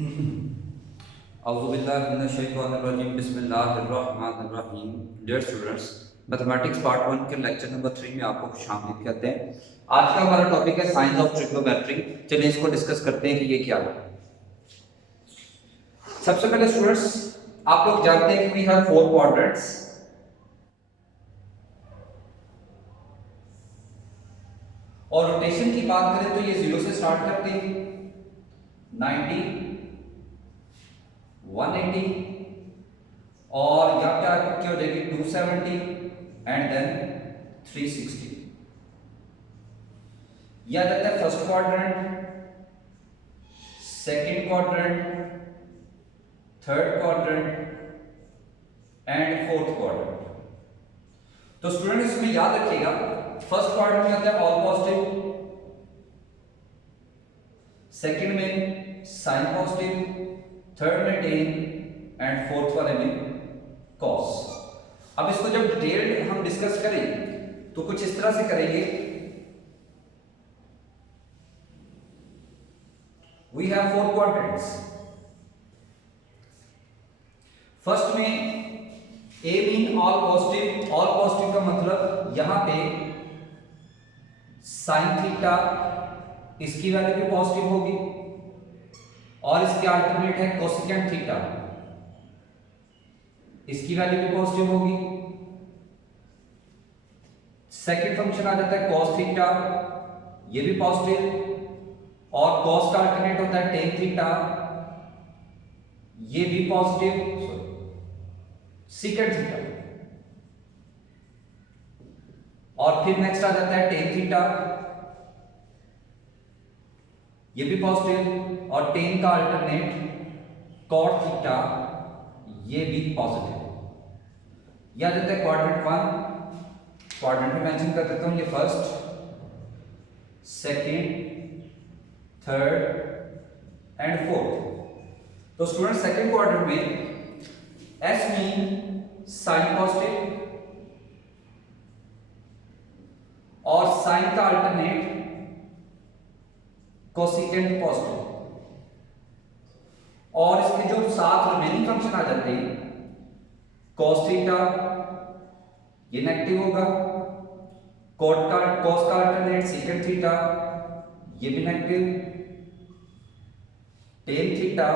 औज़ुबिल्लाहिमिनश्शैतानिर्रजीम बिस्मिल्लाहिर्रहमानिर्रहीम। Dear students, mathematics part 1 के lecture number 3 में आपको खुशामदीद कहते हैं। आज का हमारा टॉपिक है साइंस ऑफ ट्रिग्नोमेट्री। चलिए इसको डिस्कस करते हैं कि ये क्या है। सबसे पहले स्टूडेंट्स, आप लोग जानते हैं कि वी हैव 4 क्वाड्रेंट्स और रोटेशन की बात करें तो ये 0 से स्टार्ट करते हैं, 90, 180 और यहाँ पे आपकी हो जाएगी 270 एंड देन 360। यह रहता है first quadrant, second quadrant, third quadrant and fourth quadrant. तो स्टूडेंट इसमें याद रखिएगा, फर्स्ट क्वाड्रेंट में होता है ऑल पॉजिटिव, सेकंड में साइन पॉजिटिव, थर्ड में टेन एंड फोर्थ वाले में कॉस। अब इसको जब डिटेल्ड हम डिस्कस करें तो कुछ इस तरह से करेंगे। We have 4 quadrants. फर्स्ट में A mean all positive. All positive का मतलब यहां पे साइन थीटा इसकी वैल्यू भी पॉजिटिव होगी और इसके अल्टरनेट है कोसेकेंट थीटा, इसकी वैल्यू भी पॉजिटिव होगी। सेकंड फंक्शन आ जाता है cos थीटा, ये भी पॉजिटिव, और cos का अल्टरनेट होता है tan थीटा, ये भी पॉजिटिव, सेकंड थीटा। और फिर नेक्स्ट आ जाता है tan थीटा, ये भी पॉजिटिव, और tan का अल्टरनेट cot थीटा, ये भी पॉजिटिव। यह आ जाता है क्वाड्रेंट 1। क्वाड्रेंट में मेंशन कर देता हूं, ये first, second, third and fourth. तो स्टूडेंट सेकंड क्वाड्रेंट में एस मीन साइन पॉजिटिव और साइन का अल्टरनेट कोसेकेंट पॉजिटिव, और इसके जो 7 रिमेनिंग फंक्शन आ जाते हैं, cos थीटा ये नेगेटिव होगा, cos का अल्टरनेट सेकंड थीटा ये भी नेगेटिव, tan थीटा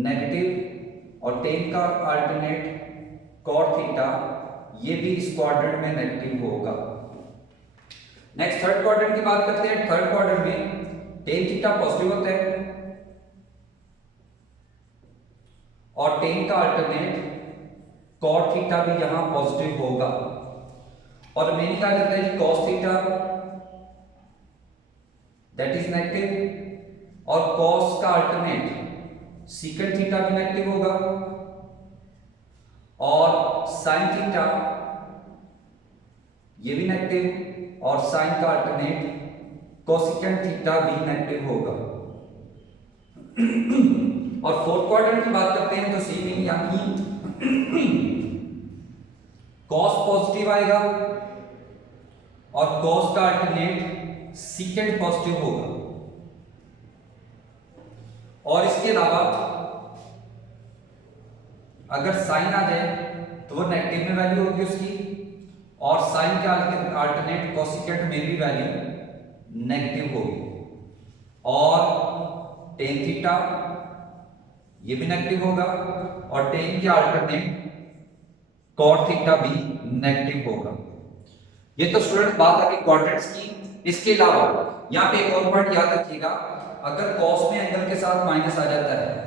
नेगेटिव, और tan का अल्टरनेट cot थीटा ये भी इस क्वाड्रेंट में नेगेटिव होगा। नेक्स्ट थर्ड क्वाड्रेंट की बात करते हैं। थर्ड क्वाड्रेंट में tan थीटा पॉजिटिव होता है और tan का अल्टरनेट cot थीटा भी यहां पॉजिटिव होगा, और रिमेनिंग क्या करते हैं cos theta that is negative, और cos का अल्टरनेट सेकंड थीटा भी नेगेटिव होगा, और sin थीटा ये भी नेगेटिव, और sin का अल्टरनेट कोसेकेंट थीटा भी नेगेटिव होगा। और फोर्थ क्वाड्रेंट की बात करते हैं तो सी मीन यानी cos पॉजिटिव आएगा और cos का अल्टरनेट सेकंड पॉजिटिव होगा, और इसके अलावा अगर साइन आ जाए तो वो नेगेटिव में वैल्यू होगी उसकी, और साइन के अल्टरनेट कोसेकेंट में भी वैल्यू नेगेटिव होगी, और tan थीटा ये भी नेगेटिव होगा, और tan के अल्टरनेट cot थीटा भी नेगेटिव होगा। ये तो स्टूडेंट बात है क्वाड्रेंट्स की। इसके अलावा यहां पे एक और पॉइंट याद रखिएगा, अगर cos में एंगल के साथ माइनस आ जाता है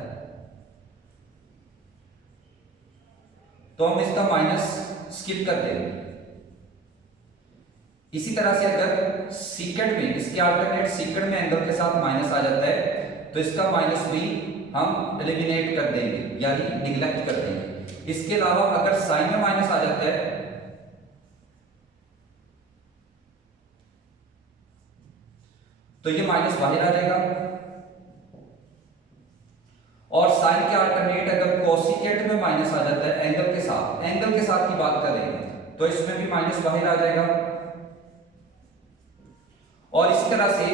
तो हम इसका माइनस स्किप कर देंगे। इसी तरह से अगर सेकंड में इसके अल्टरनेट सेकंड में एंगल के साथ माइनस आ जाता है तो इसका माइनस भी हम एलिमिनेट कर देंगे, यानी निगलेक्ट कर देंगे। इसके अलावा अगर साइन में माइनस आ जाता है तो ये माइनस बाहर आ जाएगा, और साइन के अल्टरनेट अगर कोसेकेंट में माइनस आ जाता है एंगल के साथ की बात कर रहे हैं तो इसमें भी माइनस बाहर आ जाएगा। और इसी तरह से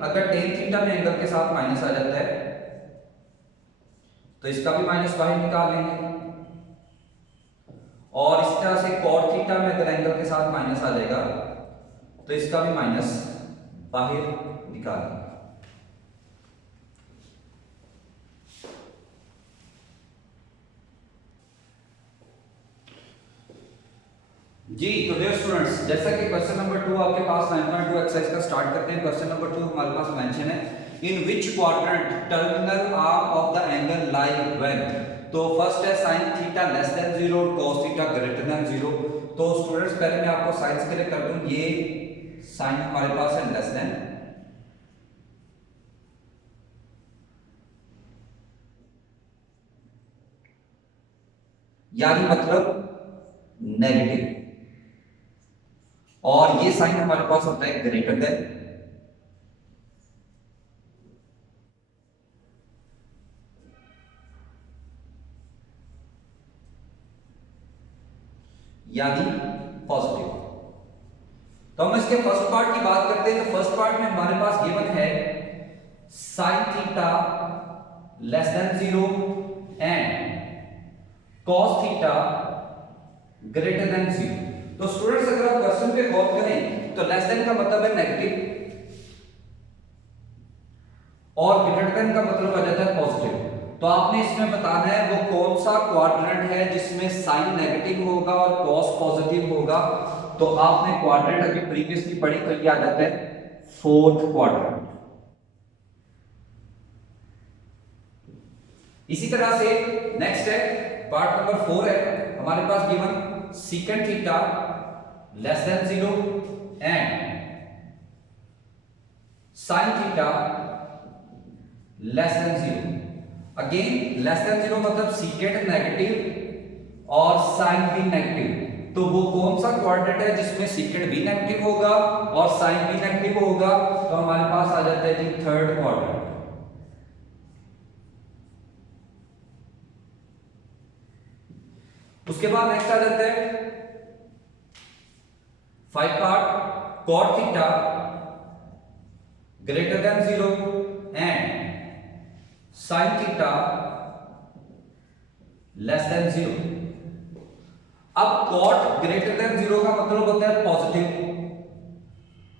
अगर टेन थीटा में एंगल के साथ माइनस आ जाता है तो इसका भी माइनस बाहर निकाल लेंगे, और इस तरह से कॉट थीटा में अगर एंगल के साथ माइनस आ जाएगा तो इसका भी माइनस बाहर निकाल लेंगे। जी तो डियर स्टूडेंट्स, जैसा कि क्वेश्चन नंबर 2 आपके पास 9.2 एक्सरसाइज का स्टार्ट करते हैं। क्वेश्चन नंबर 2 हमारे पास मेंशन है, in which quadrant terminal arm of the angle lie when. तो फर्स्ट है sin theta less than 0, cos theta greater than 0। तो स्टूडेंट्स पहले मैं आपको साइंस के लिए कर दूं, ये साइन हमारे पास है लेस देन, यानी मतलब नेगेटिव, और ये साइन हमारे पास होता है ग्रेटर देन, यानी पॉजिटिव। तो हम इसके फर्स्ट पार्ट की बात करते हैं। तो फर्स्ट पार्ट में हमारे पास गिवन है sin theta less than 0 and cos theta greater than 0। तो स्टूडेंट्स अगर आप क्वेश्चन पे गौर करें तो लेस देन का मतलब है नेगेटिव और ग्रेटर देन का मतलब आ जाता है पॉजिटिव। तो आपने इसमें बताना है वो कौन सा क्वाड्रेंट है जिसमें साइन नेगेटिव होगा और cos पॉजिटिव होगा। तो आपने क्वाड्रेंट अभी प्रीवियसली पढ़ी तो ये आ जाता है फोर्थ क्वाड्रेंट। इसी तरह से नेक्स्ट है पार्ट नंबर 4 है हमारे पास given secant theta less than 0 and sin theta less than 0। Again less than 0 मतलब secant नेगेटिव और sin भी नेगेटिव। तो वो कौन सा क्वाड्रेंट है जिसमें secant भी नेगेटिव होगा और sin भी नेगेटिव होगा। तो हमारे पास आ जाता है जी थर्ड क्वाड्रेंट। उसके बाद नेक्स्ट आ जाता है 5 part cot theta greater than 0 and sin theta less than 0। अब cot ग्रेटर देन 0 का मतलब होता है पॉजिटिव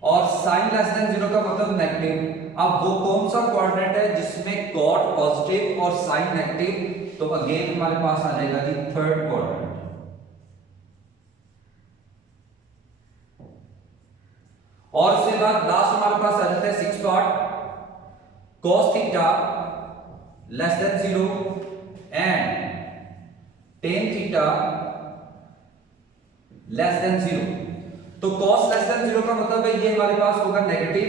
और sin लेस देन 0 का मतलब नेगेटिव। अब वो कौन सा क्वाड्रेंट है जिसमें cot पॉजिटिव और sin नेगेटिव। तो अगेन हमारे पास आ जाएगा जी थर्ड क्वाड्रेंट। और उसके बाद लास्ट हमारे पास आ जाता है 6 part cos theta less than 0 and tan theta less than 0। तो cos लेस देन 0 का मतलब है ये हमारे पास होगा नेगेटिव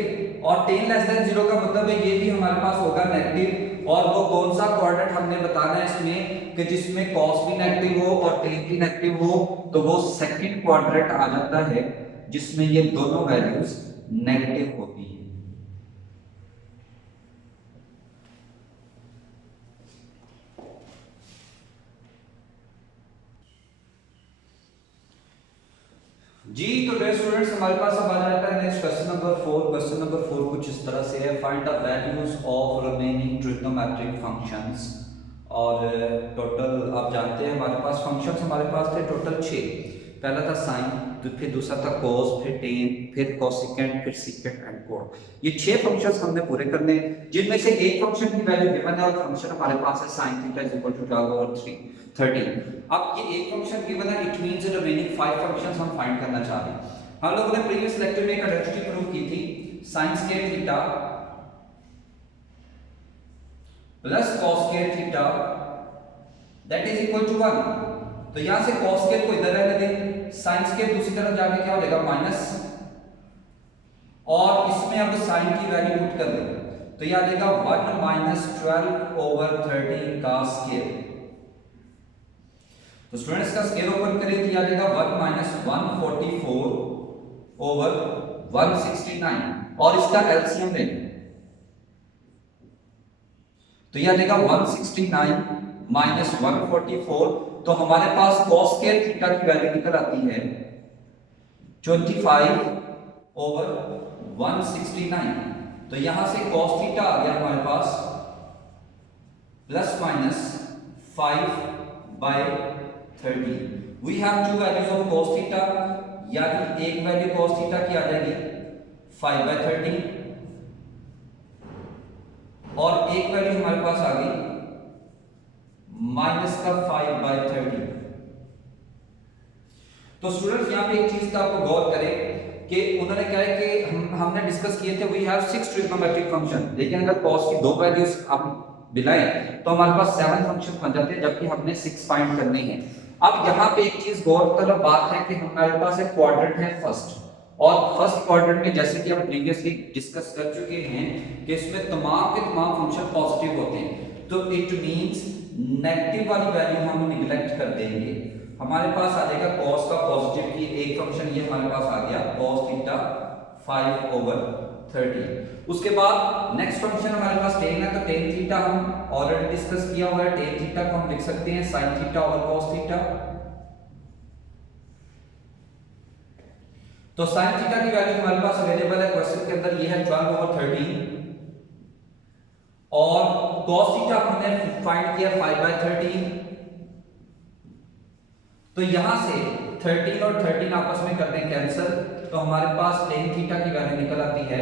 और tan लेस देन 0 का मतलब है ये भी हमारे पास होगा नेगेटिव। और वो कौन सा क्वाड्रेंट हमने बताना है इसमें कि जिसमें cos भी नेगेटिव हो और tan भी नेगेटिव हो। तो वो सेकंड क्वाड्रेंट आ जाता है जिसमें ये दोनों वैल्यूज नेगेटिव होती है। जी तो डियर स्टूडेंट्स, हमारे पास अब आ जाता है next question number 4। Question number 4 कुछ इस तरह से है, find the values of remaining trigonometric functions. और टोटल आप जानते हैं हमारे पास फंक्शंस हमारे पास थे टोटल 6। पहला था साइन, तो फिर दूसरा था cos, फिर tan, फिर कोसिकेंट, फिर सीकेंट एंड कोट। ये 6 फंक्शंस हमने पूरे करने हैं, जिनमें से एक फंक्शन की वैल्यू गिवन है और फंक्शन हमारे पास है sin थीटा = 12/13। अब ये एक फंक्शन गिवन है, इट मींस रिमेनिंग 5 फंक्शंस हम फाइंड करना चाह रहे हैं। हम लोगों ने प्रीवियस लेक्चर में एक आइडेंटिटी प्रूव की थी, sin square theta plus cos square theta that is equal to 1। तो यहां से cos स्क्वायर को इधर रहने दें, sin स्क्वायर दूसरी तरफ जाके क्या हो जाएगा माइनस, और इसमें अब sin की वैल्यू पुट कर दें तो यह आ जाएगा 1 - 12/13 का स्क्वायर। तो स्टूडेंट्स का स्क्वायर ओपन करें तो यह आ जाएगा 1 - 144/169 और इसका एलसीएम लें तो यह आ जाएगा 169 - 144। तो हमारे पास cos स्क्वायर थीटा की वैल्यू निकल आती है 25/169। तो यहां से cos थीटा आ गया हमारे पास plus minus 5/30। We have two values of cos theta, यानी एक वैल्यू cos थीटा की आ जाएगी 5/30 और एक वैल्यू हमारे पास आ गई माइनस का 5/30। तो स्टूडेंट्स यहां पे एक चीज का आपको गौर करें कि उन्होंने क्या है कि हमने डिस्कस किए थे वी हैव 6 ट्रिग्नोमेट्रिक फंक्शन, लेकिन अगर cos की दो वैल्यूज आप मिलाएं तो हमारे पास 7 फंक्शन बन जाते हैं, जबकि हमने 6 फाइंड करने हैं। अब यहाँ पे एक चीज गौरतलब बात है कि हमारे पास एक क्वाड्रेंट है फर्स्ट, और फर्स्ट क्वाड्रेंट में जैसे कि हम प्रीवियसली डिस्कस कर चुके हैं कि इसमें तमाम के तमाम फंक्शन पॉजिटिव होते हैं, तो इट मींस नेगेटिव वाली वैल्यू हम निगलेक्ट कर देंगे। हमारे पास आ जाएगा cos का पॉजिटिव की एक फंक्शन ये हमारे पास आ गया cos थीटा 5/30। उसके बाद नेक्स्ट फंक्शन हमारे पास tan है, तो tan थीटा हम ऑलरेडी डिस्कस किया हुआ है, tan थीटा को हम लिख सकते हैं sin थीटा और cos थीटा। तो sin थीटा की वैल्यू हमारे पास अवेलेबल है क्वेश्चन के अंदर, ये है 12/13 और cos थीटा हमने फाइंड किया 5/13। तो यहां से 13 और 13 आपस में कर दें कैंसिल, तो हमारे पास tan थीटा की वैल्यू निकल आती है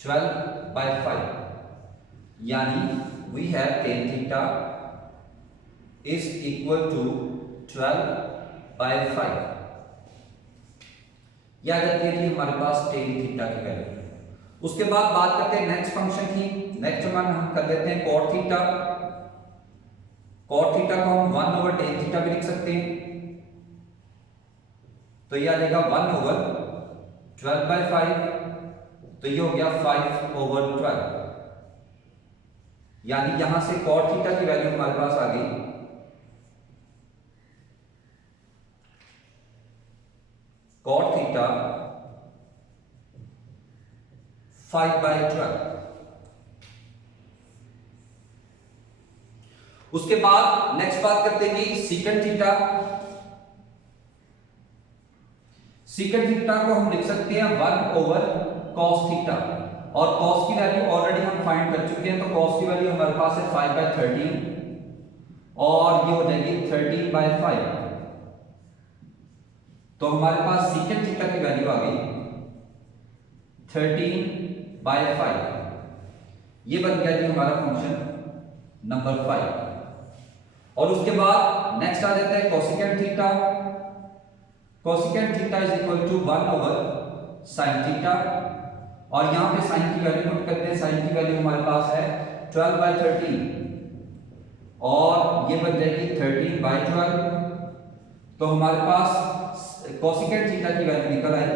12/5, यानी we have tan theta is equal to 12/5। यह आ जाती है कि हमारे पास tan थीटा की वैल्यू। उसके बाद बात करते हैं नेक्स्ट फंक्शन की। नेक्स्ट हम कर लेते हैं cot थीटा। cot थीटा को हम 1/tan थीटा भी लिख सकते हैं, तो ये आ जाएगा 1/12/5, तो ये हो गया 5/12, यानी यहां से cot थीटा की वैल्यू हमारे पास आ गई cot थीटा 5/12। उसके बाद नेक्स्ट बात करते हैं जी secant थीटा। secant थीटा को हम लिख सकते हैं 1/cos थीटा, और cos की वैल्यू ऑलरेडी हम फाइंड कर चुके हैं, तो cos की वैल्यू हमारे पास है 5/13 और ये हो जाएगी 13/5। तो हमारे पास secant थीटा की वैल्यू आ गई 13/5। ये बन गया जी हमारा फंक्शन नंबर 5। और उसके बाद नेक्स्ट आ जाता है cosecant theta. Cosecant theta is equal to 1/sin theta, और यहां पे sin की वैल्यू पुट करते हैं। sin की वैल्यू हमारे पास है 12/13 और ये बन जाएगी 13/12। तो हमारे पास कोसिकेंट थीटा की वैल्यू निकल आई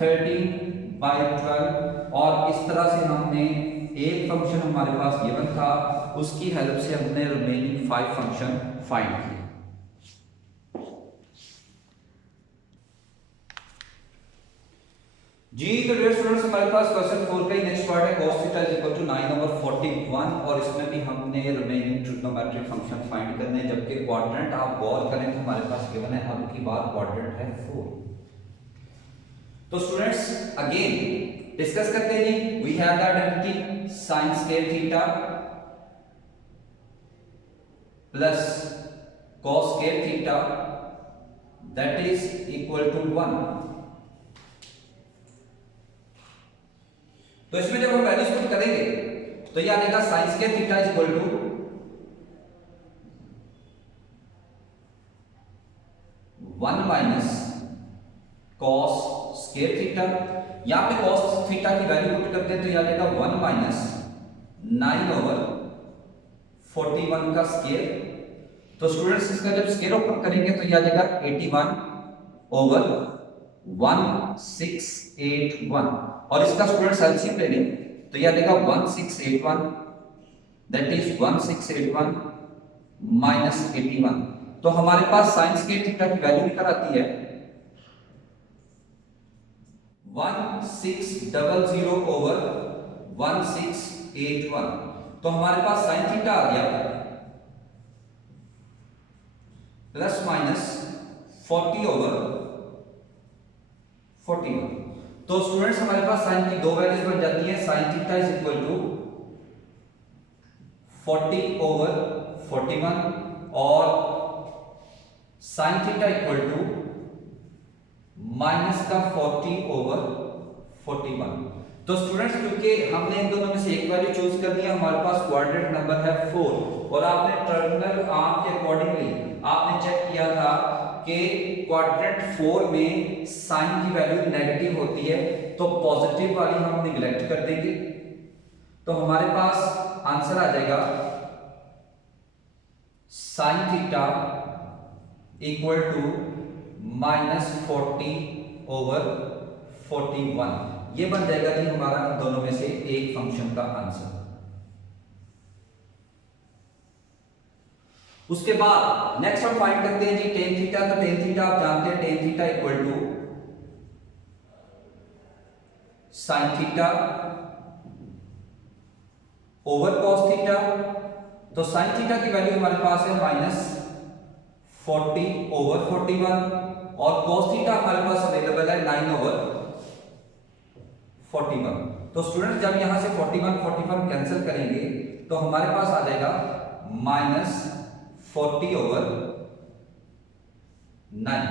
13/12, और इस तरह से हमने एक फंक्शन हमारे पास गिवन था, उसकी हेल्प से हमने रिमेनिंग 5 फंक्शन फाइंड किए। जी तो डियर स्टूडेंट्स, हमारे पास क्वेश्चन 4 का ही नेक्स्ट पार्ट है cos theta is equal to 9/41, और इसमें भी हमने रिमेनिंग ट्रिग्नोमेट्रिक फंक्शन फाइंड करने हैं, जबकि क्वाड्रेंट आप गौर करें तो हमारे पास गिवन है, अब की बात क्वाड्रेंट है 4। तो स्टूडेंट्स अगेन डिस्कस करते हैं जी। We have the identity sin square theta plus cos square theta that is equal to 1। तो इसमें जब हम वैल्यूज पुट करेंगे तो ये आ जाएगा sin square theta is equal to 1 minus cos square theta. यहां पे cos थीटा की वैल्यू पुट करते हैं तो ये आ जाएगा 1 माइनस 9/41 का स्क्वायर। तो स्टूडेंट्स इसका जब स्क्वायर ओपन करेंगे तो ये आ जाएगा 81/1681, और इसका स्टूडेंट्स एलसीएम ले लें तो ये आ जाएगा 1681 दैट इज 1681 माइनस 81। तो हमारे पास sin स्क्वायर थीटा की वैल्यू निकल आती है 1600/1681। तो हमारे पास sin थीटा आ गया प्लस माइनस 40/14 41। तो स्टूडेंट्स हमारे पास साइन की दो वैल्यूज बन जाती हैं, sine theta is equal to 40/41 और sine theta equal to minus का 40/41। तो स्टूडेंट्स क्योंकि हमने इन दोनों में से एक वैल्यू चूज कर दिया, हमारे पास क्वाड्रेंट नंबर है 4 और आपने टर्मिनल आर्म के अकॉर्डिंगली आपने चेक किया था कि क्वाड्रेंट 4 में साइन की वैल्यू नेगेटिव होती है, तो पॉजिटिव वाली हम निगलेक्ट कर देंगे। तो हमारे पास आंसर आ जाएगा साइन थीटा इक्वल टू -40/41। ये बन जाएगा जी हमारा इन दोनों में से एक फंक्शन का आंसर। उसके बाद नेक्स्ट हम फाइंड करते हैं जी टेन थीटा। तो टेन थीटा आप जानते हैं, tan theta equal to sine theta over cos theta. तो साइन थीटा की वैल्यू हमारे पास है -40/41 और कॉस थीटा हमारे पास अवेलेबल है 9/41। तो स्टूडेंट जब यहां से 41 41 कैंसिल करेंगे तो हमारे पास आ जाएगा -40/9।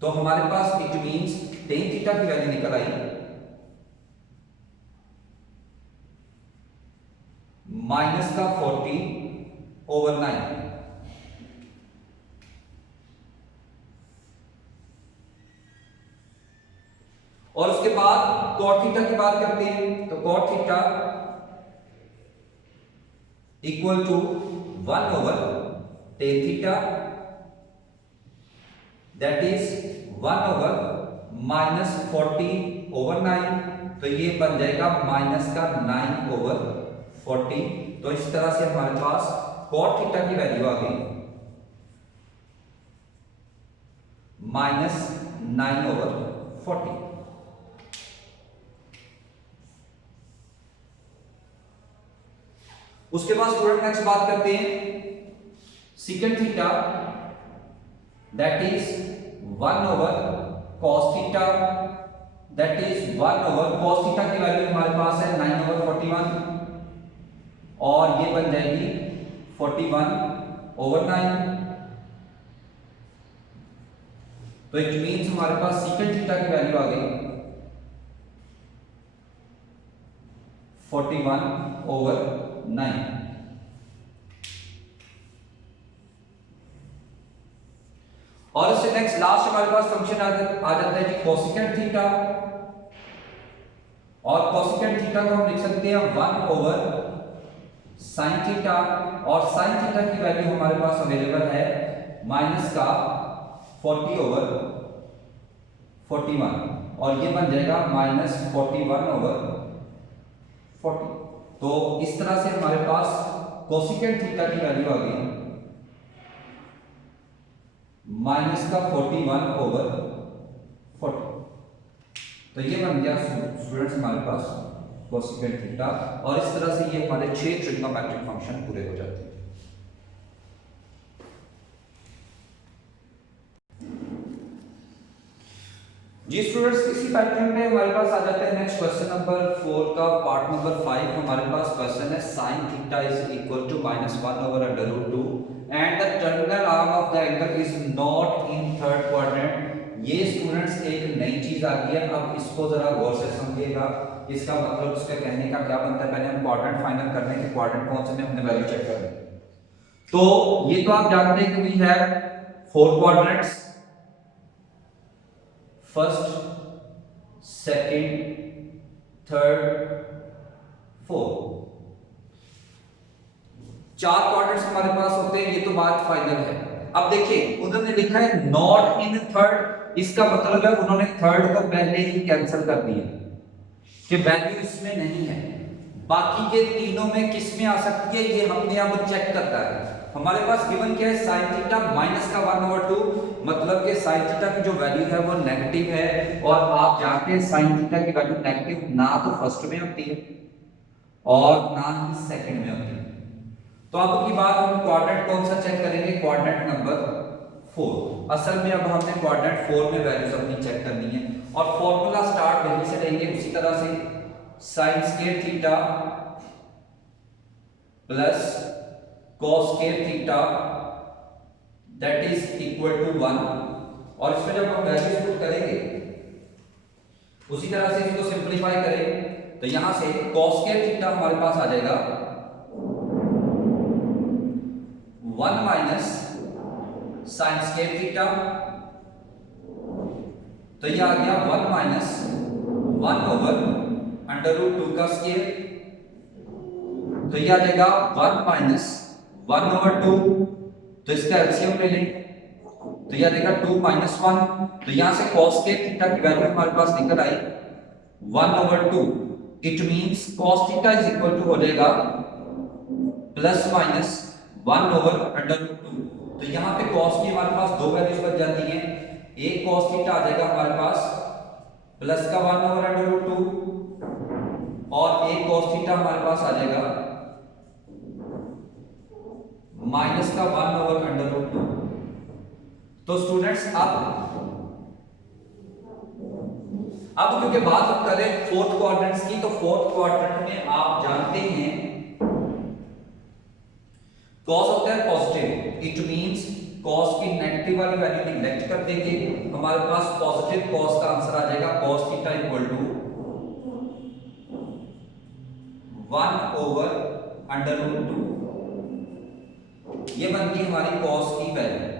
तो हमारे पास इट मींस टेन थीटा की वैल्यू निकल आई -40/9। और उसके बाद cot थीटा की बात करते हैं। तो cot theta equal to 1/tan theta, that is 1/-40/9। तो ये बन जाएगा -9/40। तो इस तरह से हमारे पास cot थीटा की वैल्यू आ गई -9/40। उसके बाद स्टूडेंट नेक्स्ट बात करते हैं secant theta, that is 1/cos theta, that is 1/cos theta की वैल्यू हमारे पास है 9/41 और ये बन जाएगी 41/9। तो इट मींस हमारे पास secant थीटा की वैल्यू आ गई 41/9। और इससे नेक्स्ट लास्ट हमारे पास फंक्शन आ जाता है जी कोसिकेंट थीटा। और कोसिकेंट थीटा को हम लिख सकते हैं 1/sin थीटा और sin थीटा की वैल्यू हमारे पास अवेलेबल है -40/41 और ये बन जाएगा -41/40। तो इस तरह से हमारे पास कोसिकेंट थीटा की वैल्यू आ गई -41/40। तो ये बन गया स्टूडेंट्स हमारे पास कोसिकेंट थीटा और इस तरह से ये हमारे 6 ट्रिग्नोमेट्रिक फंक्शन पूरे हो जाते हैं। जी स्टूडेंट्स इसी पैटर्न में हमारे पास आ जाते हैं नेक्स्ट क्वेश्चन नंबर 4 का पार्ट नंबर 5। हमारे पास क्वेश्चन है sin theta is equal to -1/√2 and the terminal arm of the angle is not in third quadrant. ये स्टूडेंट्स एक नई चीज आ गई है, अब इसको जरा गौर से समझिएगा। इसका मतलब उसके कहने का क्या बनता है, पहले हम क्वाड्रेंट फाइनल करने के क्वाड्रेंट कौन से में हमने वैल्यू चेक करनी। तो ये तो आप जानते हैं कि we have 4 quadrants, first, second, third, fourth. 4 quadrants हमारे पास होते हैं, ये तो बात फाइनल है। अब देखिए उन्होंने लिखा है नॉट इन थर्ड, इसका मतलब है उन्होंने थर्ड को पहले ही कैंसिल कर दिया कि वैल्यू इसमें नहीं है। बाकी के तीनों में किस में आ सकती है ये हमने अब चेक करना है। हमारे पास गिवन क्या है sin थीटा -1/2, मतलब कि sin थीटा की जो वैल्यू है वो नेगेटिव है और आप जानते हैं sin थीटा की वैल्यू नेगेटिव ना तो फर्स्ट में होती है और ना ही सेकंड में होती है। तो अब की बात हम क्वाड्रेंट कौन सा चेक करेंगे, क्वाड्रेंट नंबर 4। असल में अब हमने क्वाड्रेंट 4 में वैल्यूज अपनी चेक करनी है और फॉर्मूला स्टार्ट वहीं से लेंगे उसी तरह से, sine square theta plus cos square theta that is equal to 1। और इसमें जब हम वैल्यूज पुट करेंगे उसी तरह से इसको सिंपलीफाई करें तो यहां से कॉस स्क्वायर थीटा हमारे पास आ जाएगा 1 माइनस साइन स्क्वायर थीटा, तो ये आ गया 1 माइनस 1 ओवर अंडर रूट 2 का स्क्वायर, तो ये आ जाएगा 1 माइनस 1 ओवर 2, तो इसका एलसीएम ले लेंगे तो ये आ जाएगा 2 माइनस 1, तो यहां से cos स्क्वायर थीटा की वैल्यू हमारे पास निकल आई 1 over 2। It means cos theta is equal to हो जाएगा plus minus 1 over under root 2। तो यहां पे cos की हमारे पास दो वैल्यूज बच जाती हैं, एक cos थीटा आ जाएगा हमारे पास प्लस का 1 ओवर अंडर रूट 2 और एक cos थीटा हमारे पास आ जाएगा माइनस का 1 ओवर अंडर रूट 2। तो स्टूडेंट्स अब क्योंकि बात हम करें फोर्थ क्वाड्रेंट्स की, तो फोर्थ क्वाड्रेंट में आप जानते हैं कॉस होता है पॉजिटिव, इट मींस कॉस की नेगेटिव वाली वैल्यू नेग्लेक्ट कर देंगे, हमारे पास पॉजिटिव कॉस का आंसर आ जाएगा cos theta equal to 1 over under root 2। ये बन गई हमारी cos की वैल्यू।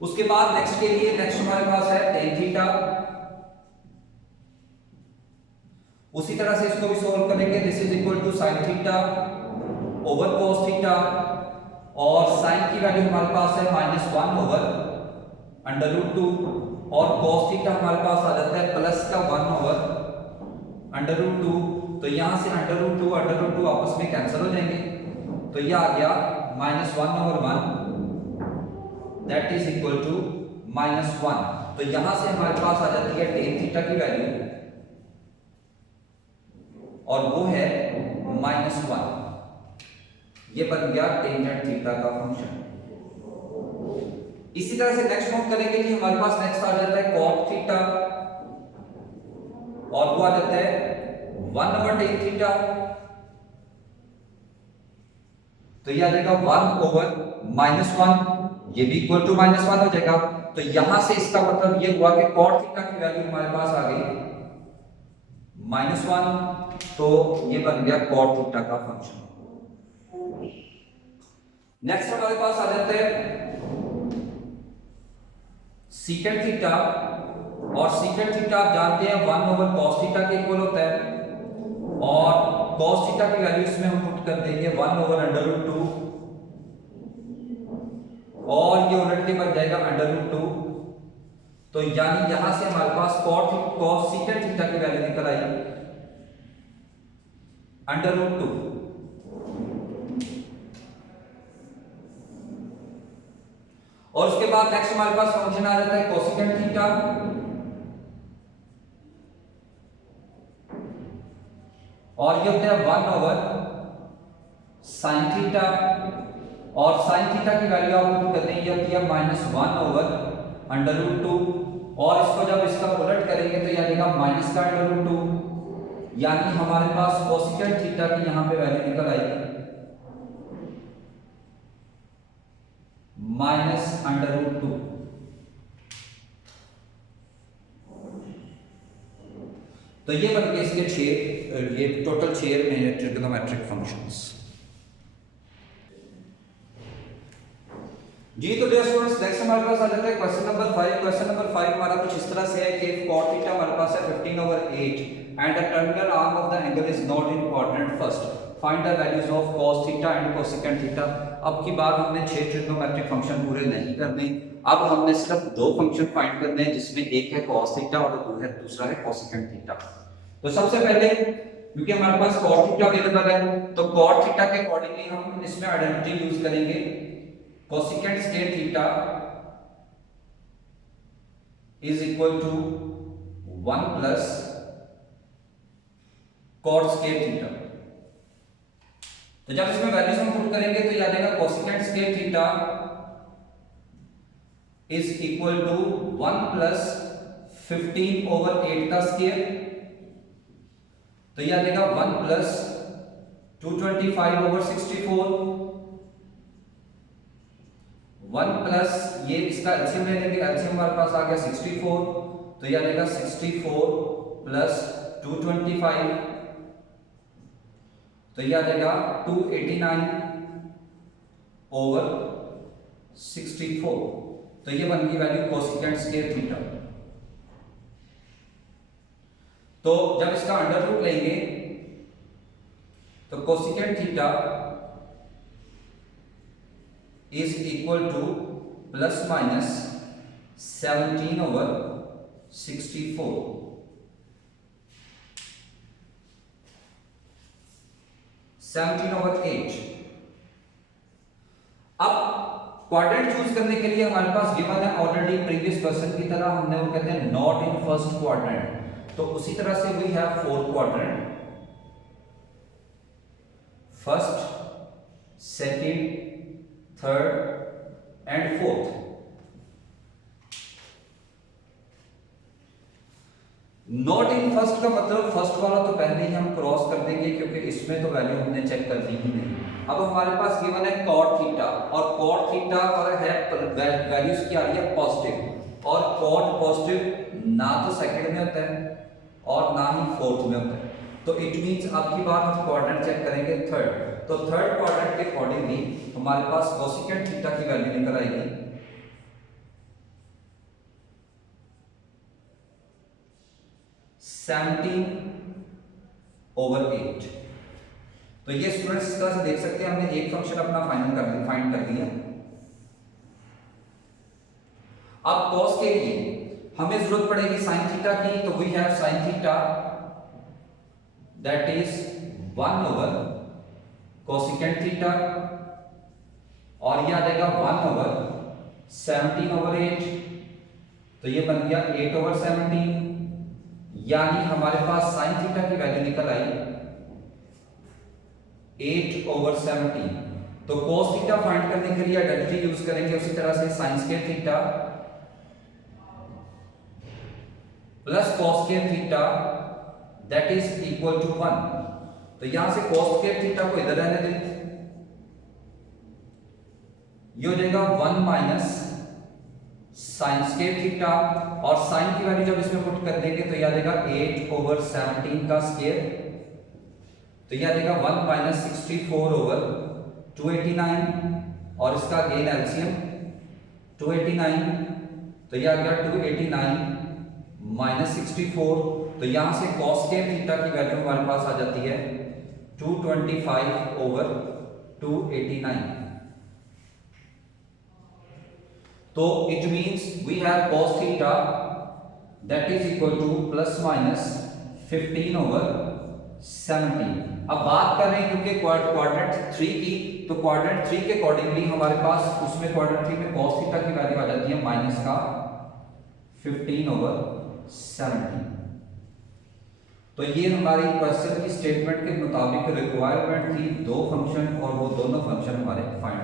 उसके बाद नेक्स्ट के लिए नेक्स्ट हमारे पास है tan थीटा, उसी तरह से इसको भी सॉल्व करेंगे, this is equal to sin theta over cos theta और sin की वैल्यू हमारे पास है -1 ओवर अंडर रूट 2 और cos थीटा हमारे पास आ जाता है प्लस का 1 ओवर अंडर रूट 2, तो यहां से अंडर रूट 2 आपस में कैंसिल हो जाएंगे, तो ये आ गया -1 over 1 that is equal to -1। तो यहां से हमारे पास आ जाती है tan थीटा की वैल्यू और वो है -1। ये बन गया टेंजेंट थीटा का फंक्शन। इसी तरह से नेक्स्ट नोट करेंगे कि हमारे पास नेक्स्ट आ जाता है cot थीटा और वो आ जाता है 1 ओवर tan थीटा, तो ये आ जाएगा 1 ओवर -1, ये भी इक्वल टू -1 हो जाएगा। तो यहां से इसका मतलब ये हुआ कि cot थीटा की वैल्यू हमारे पास आ गई -1, तो ये बन गया cot थीटा का फंक्शन। नेक्स्ट हमारे पास आ जाता है secant थीटा और secant थीटा आप जानते हैं 1 ओवर cos थीटा के इक्वल होता है और cos थीटा की वैल्यू इसमें हम पुट कर देंगे 1 ओवर अंडर रूट 2 और ये उलट के बन जाएगा अंडर रूट 2, तो यानी यहां से हमारे पास cos secant थीटा की वैल्यू निकल आई अंडर रूट 2। और उसके बाद नेक्स्ट हमारे पास फंक्शन आ जाता है कोसेकेंट थीटा और ये होता है 1 ओवर साइन थीटा और साइन थीटा की वैल्यू आप पुट करते हैं, ये होती है -1 ओवर अंडर रूट 2 और इसको जब इसका उलट करेंगे तो यह आएगा माइनस का अंडर रूट 2, यानी हमारे पास कोसेकेंट थीटा की यहां पे वैल्यू निकल आएगी -√2। तो ये बन गए इसके 6, ये टोटल 6 में ट्रिग्नोमेट्रिक फंक्शंस। जी तो डियर स्टूडेंट्स नेक्स्ट हमारे पास आ जाता है क्वेश्चन नंबर 5। क्वेश्चन नंबर 5 हमारा कुछ इस तरह से है कि cot थीटा हमारे पास है 15 over 8 and the terminal arm of the angle is not in quadrant first, find the values of cos theta and cosecant theta. अब की बार हमने 6 ट्रिग्नोमेट्रिक फंक्शन पूरे नहीं करने, अब हमने सिर्फ 2 फंक्शन फाइंड करने हैं जिसमें एक है cos थीटा और दूसरा है कोसेकेंट थीटा। तो सबसे पहले क्योंकि हमारे पास cot थीटा अवेलेबल है तो cot थीटा के अकॉर्डिंगली हम इसमें आइडेंटिटी यूज करेंगे, cosecant square theta is equal to 1 plus cot square theta. तो जब इसमें वैल्यूज हम पुट करेंगे तो याद आएगा cosecant square theta is equal to 1 plus 15/8 का स्क्वायर, तो यह आ जाएगा 1 प्लस 225/64, 1 प्लस ये इसका एलसीएम ले लेंगे, एलसीएम हमारे पास आ गया 64, तो यह आ जाएगा 64 प्लस 225, तो यह आ जाएगा 289/64, तो ये बन गई वैल्यू कोसेकेंट स्क्वायर थीटा। तो जब इसका अंडर रूट लेंगे तो cosecant theta is equal to plus minus 17/64, अब क्वाड्रेंट चूज करने के लिए हमारे पास गिवन है ऑलरेडी प्रीवियस क्वेश्चन की तरह, हमने वो कहते हैं नॉट इन फर्स्ट क्वाड्रेंट, तो उसी तरह से we have 4 quadrant, first, second, third and fourth. Not in first का मतलब फर्स्ट वाला तो पहले ही हम क्रॉस कर देंगे क्योंकि इसमें तो वैल्यू हमने चेक कर दी ही नहीं। अब हमारे पास गिवन है कॉट थीटा, और कॉट थीटा पर है वैल्यूज क्या आ रही है पॉजिटिव, और कॉट पॉजिटिव ना तो सेकंड में होता है और ना ही फोर्थ में होता है, तो इट मींस आपकी बात हम क्वाड्रेंट चेक करेंगे थर्ड, तो थर्ड क्वाड्रेंट के अकॉर्डिंगली हमारे पास कोसेकेंट थीटा की वैल्यू निकल आएगी 17/8। तो ये स्टूडेंट्स इस तरह से देख सकते हैं, हमने एक फंक्शन अपना फाइंड कर दिया। अब कॉस के लिए हमें जरूरत पड़ेगी साइन थीटा की, तो we have sine theta that is 1/कोसेकेंट थीटा, और यह आ जाएगा 1/17/8, तो ये बन गया 8/17, यानी हमारे पास साइन थीटा की वैल्यू निकल आई 8/17। तो cos थीटा फाइंड करने के लिए आइडेंटिटी यूज करेंगे, उसी तरह से sin square theta plus cos square theta that is equal to 1। तो यहां से cos स्क्वायर थीटा को इधर रहने दें, ये हो जाएगा 1 माइनस sin स्क्वायर थीटा, और sin की वैल्यू जब इसमें पुट कर देंगे तो यह आ जाएगा 8/17 का स्क्वायर, तो यह आ जाएगा 1 माइनस 64/289, और इसका अगेन एलसीएम 289, तो यह आ गया 289 माइनस 64, तो यहां से cos स्क्वायर थीटा की वैल्यू हमारे पास आ जाती है 225/289। तो it means we have cos theta that is equal to plus minus 15/17। अब बात कर रहे हैं क्योंकि क्वाड्रेंट 3 की, तो क्वाड्रेंट 3 के अकॉर्डिंगली हमारे पास उसमें क्वाड्रेंट 3 में cos थीटा की वैल्यू आ जाती है माइनस का 15/17। तो ये हमारी क्वेश्चन की स्टेटमेंट के मुताबिक रिक्वायरमेंट थी 2 फंक्शन, और वो दोनों फंक्शन हमारे फाइंड।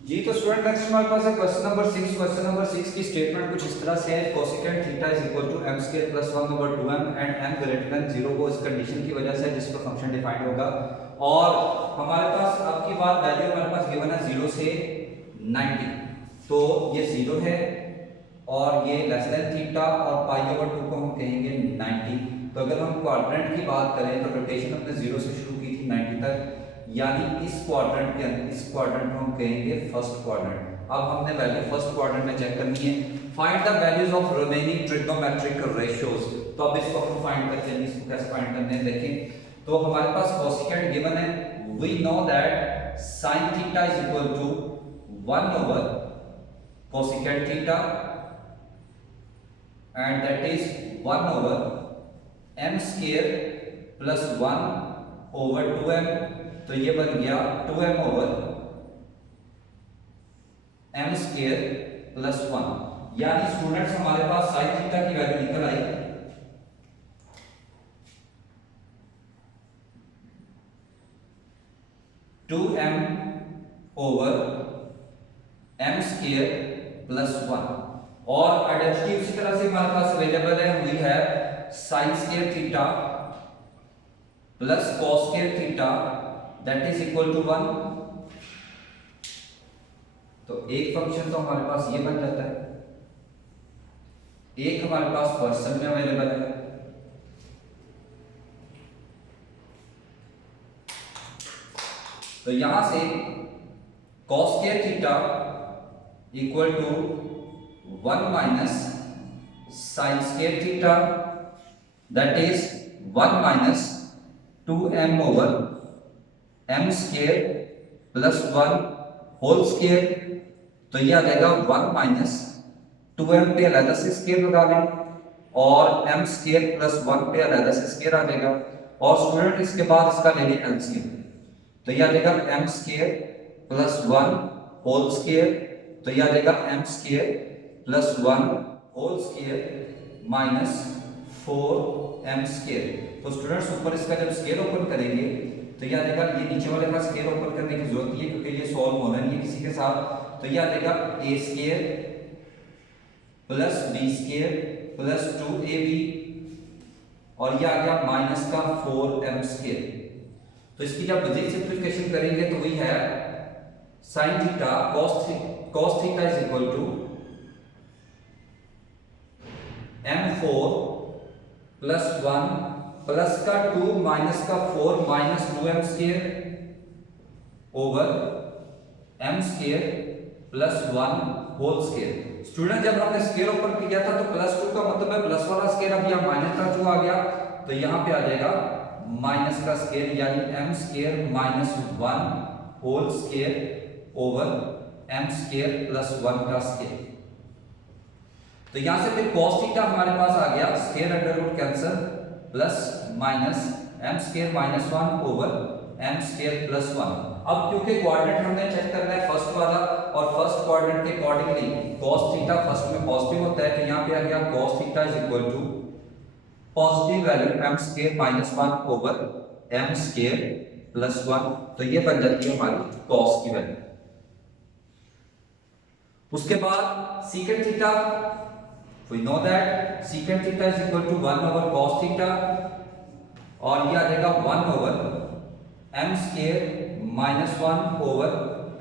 जी तो स्टूडेंट नेक्स्ट हमारे पास है क्वेश्चन नंबर 6। क्वेश्चन नंबर 6 की स्टेटमेंट कुछ इस तरह से है, cosecant theta is equal to m square plus 1/2m and m greater than 0 वो इस कंडीशन की वजह से जिस पर फंक्शन डिफाइंड होगा, और हमारे पास आपकी बात वैल्यू हमारे पास गिवन है 0 से 90, तो ये 0 है और ये लेस देन थीटा और π/2 को हम कहेंगे 90। तो अगर हम क्वाड्रेंट की बात करें तो रोटेशन हमने 0 से शुरू की थी 90 तक, यानी इस क्वाड्रेंट के अंदर इस क्वाड्रेंट को हम कहेंगे फर्स्ट क्वाड्रेंट। अब हमने वैल्यू फर्स्ट क्वाड्रेंट में चेक करनी है, find the values of remaining trigonometric ratios. तो अब इसको हम फाइंड करते हैं, इसको कैसे फाइंड करने हैं देखें। तो हमारे पास कोसेकेंट गिवन है, we know that sin theta is equal to 1/कोसेकेंट theta and that is 1/m square plus 1/2m, तो ये बन गया 2m/m स्क्वायर प्लस 1। यानी स्टूडेंट्स हमारे पास sin थीटा की वैल्यू निकल आई 2m over m square plus 1। और आइडेंटिटी उसी तरह से हमारे पास अवेलेबल है, वही है sine square theta plus cos square theta that is equal to 1। तो एक फंक्शन तो हमारे पास ये बन जाता है, एक हमारे पास पर्सन में अवेलेबल है। तो यहां से cos square theta equal to 1 minus sine square theta that is 1 minus 2m over m square plus 1 whole square. तो यह आ जाएगा 1 माइनस 2m पे अलग से स्क्वायर लगा लें और m स्क्वायर प्लस 1 पे अलग से स्क्वायर आ जाएगा। और स्टूडेंट इसके बाद इसका ले लें एलसीएम। तो यह आ जाएगा m square plus 1 whole square. तो यह आ जाएगा m square plus 1 whole square minus 4m square. तो स्टूडेंट्स ऊपर इसका जब स्क्वायर ओपन करेंगे तो यह आ जाएगा, ये नीचे वाले का स्क्वायर ओपन करने की जरूरत नहीं है क्योंकि ये सॉल्व होना नहीं है किसी के साथ। तो यह आ जाएगा a square plus b square plus 2ab और यह आ गया माइनस का 4m स्क्वायर। तो इसकी जब बेसिक सिंप्लीफिकेशन करेंगे तो वही है sin theta cos theta is equal to m4 plus 1 plus का 2 माइनस का 4 minus 2m square over m square plus 1 whole square. Student जब हमने स्क्वायर ओपन किया था तो प्लस 2 का मतलब है प्लस वाला स्क्वायर, अब यहां माइनस का 2 आ गया तो यहां पे आ जाएगा माइनस का स्क्वायर यानी m square minus 1 whole square over m square plus 1 का स्क्वायर। तो यहां से फिर cos थीटा हमारे पास आ गया square under root cancel plus minus m square minus 1 over m square plus 1। अब क्योंकि कोऑर्डिनेट हमने चेक करना है फर्स्ट वाला और फर्स्ट कोऑर्डिनेट के अकॉर्डिंगली cos थीटा फर्स्ट में पॉजिटिव होता है तो यहां पे आ गया cos theta is equal to positive value m square minus 1 over m square plus 1। तो ये बन जाती है हमारी cos की वैल्यू। उसके बाद secant theta we know that secant theta is equal to 1 over cos theta और ये आ जाएगा 1 over m square minus 1 over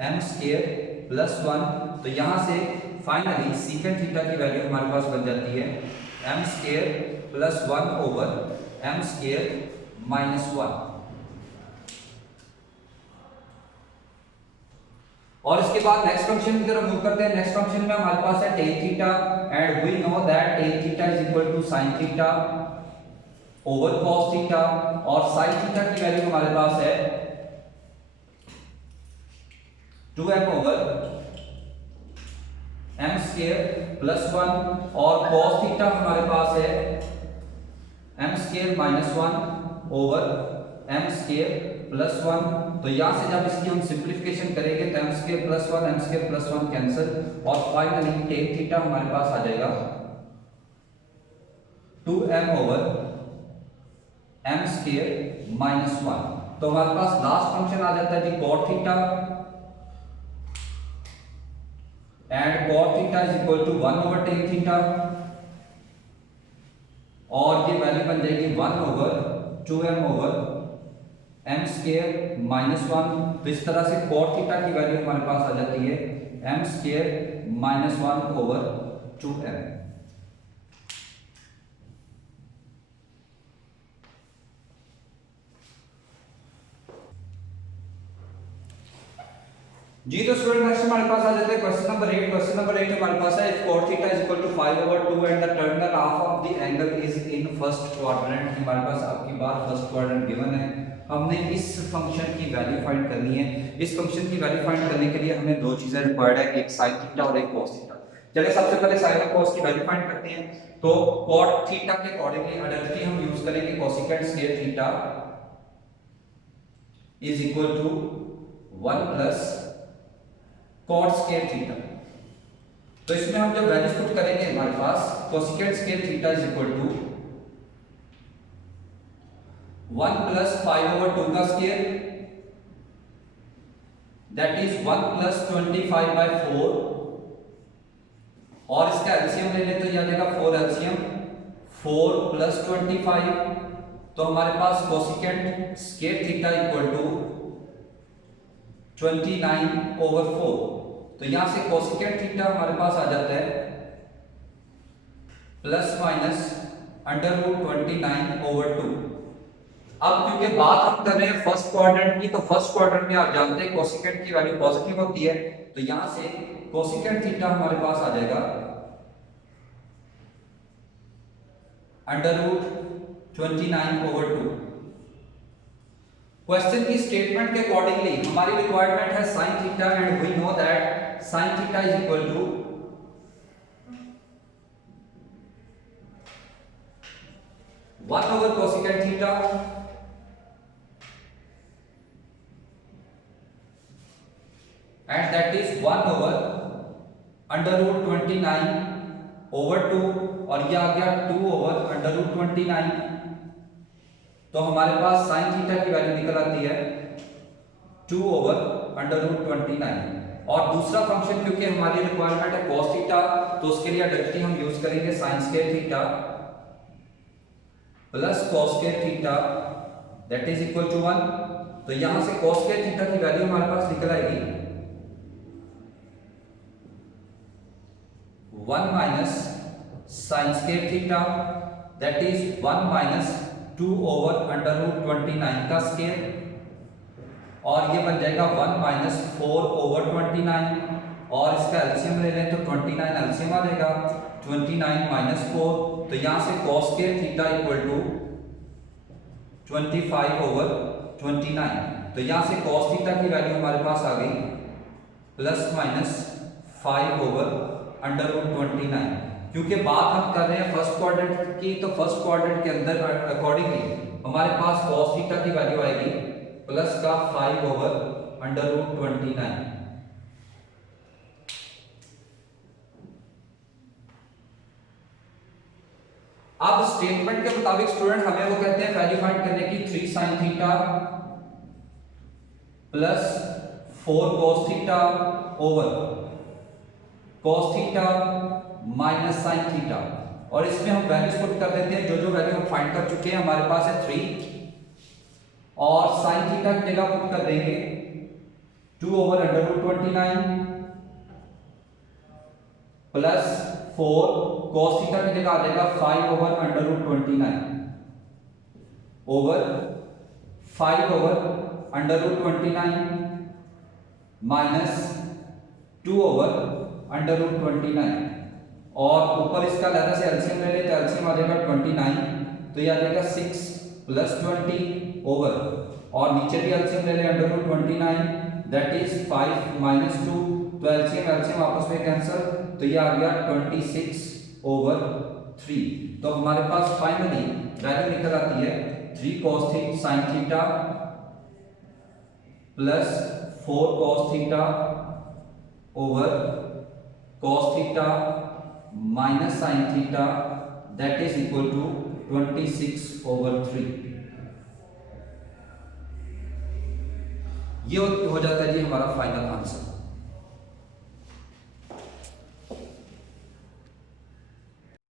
m square plus 1। तो यहां से फाइनली secant theta की वैल्यू हमारे पास बन जाती है m square plus 1 over m square minus 1। और इसके बाद नेक्स्ट फंक्शन की तरफ मूव करते हैं। नेक्स्ट फंक्शन में हमारे पास है tan theta and we know that tan theta is equal to sin theta over cos theta और sin थीटा की वैल्यू हमारे पास है 2m over m square plus 1 और cos थीटा हमारे पास है m square minus 1 over m square plus 1। तो यहां से जब इसकी हम सिंप्लीफिकेशन करेंगे तो m square plus 1 m square plus 1 cancel और फाइनली tan थीटा हमारे पास आ जाएगा 2m over m square minus 1। तो हमारे पास लास्ट फंक्शन आ जाता है जी cot theta and cot theta is equal to 1 over tan theta और ये वैल्यू बन जाएगी 1 over 2m over m square minus 1। तो इस तरह से cot थीटा की वैल्यू हमारे पास आ जाती है m square minus 1 over 2m। जी तो स्टूडेंट नेक्स्ट हमारे पास आ जाते हैं क्वेश्चन नंबर 8। क्वेश्चन नंबर 8 हमारे पास है if cot theta is equal to 5 over 2 and the terminal half of the angle is in first quadrant. हमारे पास आपकी बार फर्स्ट क्वाड्रेंट गिवन है, हमने इस फंक्शन की वैल्यू फाइंड करनी है। इस फंक्शन की वैल्यू फाइंड करने के लिए हमें दो चीजें रिक्वायर्ड है, एक sin थीटा और एक cos थीटा। चलिए सबसे पहले sin और cos की वैल्यू फाइंड करते हैं। तो cot थीटा के अकॉर्डिंगली आइडेंटिटी हम यूज करेंगे cosecant square theta is equal to 1 plus cot square theta. तो इसमें हम जब वैल्यूज पुट करेंगे हमारे पास cosecant square theta is equal to 1 plus 5 over 2 का स्क्वायर दैट इज 1 प्लस 25/4 और इसका एलसीएम ले लें तो यह आ जाएगा 4 एलसीएम 4 प्लस 25 तो हमारे पास cosecant square theta equal to 29/4 तो यहां से कोसिकेंट थीटा हमारे पास आ जाता है प्लस माइनस √29/2। अब क्योंकि बात हम कर रहे हैं फर्स्ट क्वाड्रेंट की तो फर्स्ट क्वाड्रेंट में आप जानते हैं कोसिकेंट की वैल्यू पॉजिटिव होती है तो यहां से कोसिकेंट थीटा हमारे पास आ जाएगा √29/2। क्वेश्चन की स्टेटमेंट के अकॉर्डिंगली हमारी रिक्वायरमेंट है sin theta and we know that sin theta is equal to 1 cosecant theta and that is 1/√29/2 और यह आ गया 2/√29 तो हमारे पास sin थीटा की वैल्यू निकल आती है 2/√29 और दूसरा फंक्शन क्योंकि हमारी रिक्वायरमेंट है cos थीटा तो उसके लिए डायरेक्टली हम यूज करेंगे sin square theta plus cos square theta that is equal to 1 तो यहां से cos स्क्वायर थीटा की वैल्यू हमारे पास निकल आएगी 1 minus sin square theta that is 1 minus 2/√29 का स्क्वायर और ये बन जाएगा 1 माइनस 4/29 और इसका एलसीएम ले लें तो 29 एलसीएम आ जाएगा 29 माइनस 4 तो यहां से cos square theta equal to 25/29 तो यहां से cos थीटा की वैल्यू हमारे पास आ गई प्लस माइनस 5/√29 क्योंकि बात हम कर रहे हैं फर्स्ट क्वाड्रेंट की तो फर्स्ट क्वाड्रेंट के अंदर अकॉर्डिंगली हमारे पास cos थीटा की वैल्यू आएगी प्लस का 5/√29। अब स्टेटमेंट के मुताबिक स्टूडेंट हमें वो कहते हैं वैल्यू फाइंड करने की 3 sin theta plus 4 cos theta over cos theta minus sin theta और इसमें हम वैल्यूज पुट कर देते हैं जो वैल्यू हम फाइंड कर चुके हैं हमारे पास है 3 और sin थीटा की जगह पुट कर देंगे 2/√29 प्लस 4 cos थीटा की जगह आ जाएगा 5/√29 ओवर 5/√29 माइनस 2/√29 और ऊपर इसका लहरा से एलसीएम ले लेते हैं एलसीएम आ जाएगा 29 तो ये आ जाएगा 6 प्लस 20 ओवर और नीचे भी एलसीएम ले लें √29 दैट इज 5 माइनस 2 तो एलसीएम आपस में कैंसिल तो ये आ गया 26/3 तो हमारे पास फाइनली वैल्यू निकल आती है 3 cos sin theta plus 4 cos theta over cos theta minus sin theta that is equal to 26/3। ये हो जाता है जी हमारा फाइनल आंसर।